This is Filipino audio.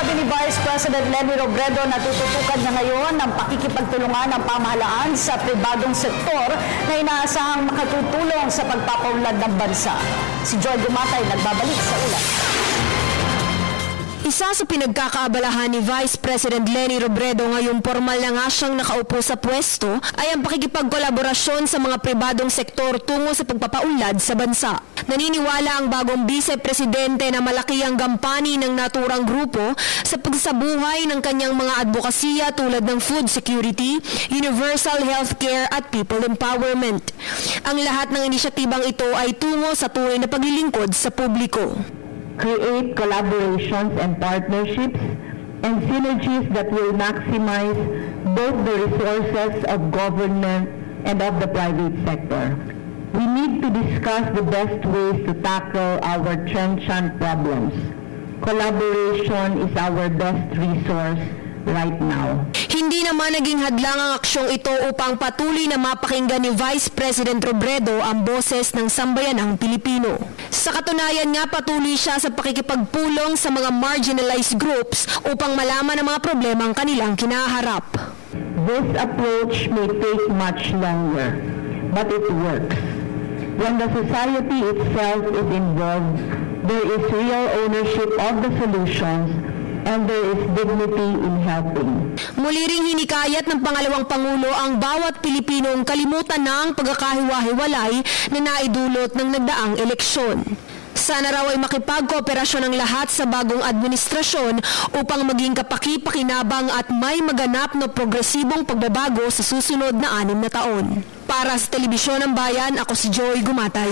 Sinabi ni Vice President Leni Robredo na tututukan niya ngayon ng pakikipagtulungan ng pamahalaan sa pribadong sektor na inaasahang makatutulong sa pagpapaunlad ng bansa. Si Joy Gumatay nagbabalik sa ulat. Isa sa pinagkakaabalahan ni Vice President Leni Robredo ngayong formal na nga siyang nakaupo sa pwesto ay ang pakikipagkolaborasyon sa mga pribadong sektor tungo sa pagpapaunlad sa bansa. Naniniwala ang bagong Vice Presidente na malaki ang gampani ng naturang grupo sa pagsabuhay ng kanyang mga advokasya tulad ng food security, universal healthcare at people empowerment. Ang lahat ng inisyatibang ito ay tungo sa tunay na paglilingkod sa publiko. Create collaborations and partnerships and synergies that will maximize both the resources of government and of the private sector. We need to discuss the best ways to tackle our trenchant problems. Collaboration is our best resource right now. Hindi naman naging hadlang ang aksyong ito upang patuloy na mapakinggan ni Vice President Robredo ang boses ng sambayanang Pilipino. Sa katunayan nga, patuloy siya sa pakikipagpulong sa mga marginalized groups upang malaman ang mga problemang kanilang kinaharap. This approach may take much longer, but it works. When the society itself is involved, there is real ownership of the solutions and there is dignity in helping. Muli ring hinikayat ng pangalawang Pangulo ang bawat Pilipinong kalimutan na ang pagkakahiwa-hiwalay na naidulot ng nagdaang eleksyon. Sana raw ay makipagkooperasyon ang lahat sa bagong administrasyon upang maging kapaki-pakinabang at may maganap na progresibong pagbabago sa susunod na 6 na taon. Para sa Telebisyon ng Bayan, ako si Joy Gumatay.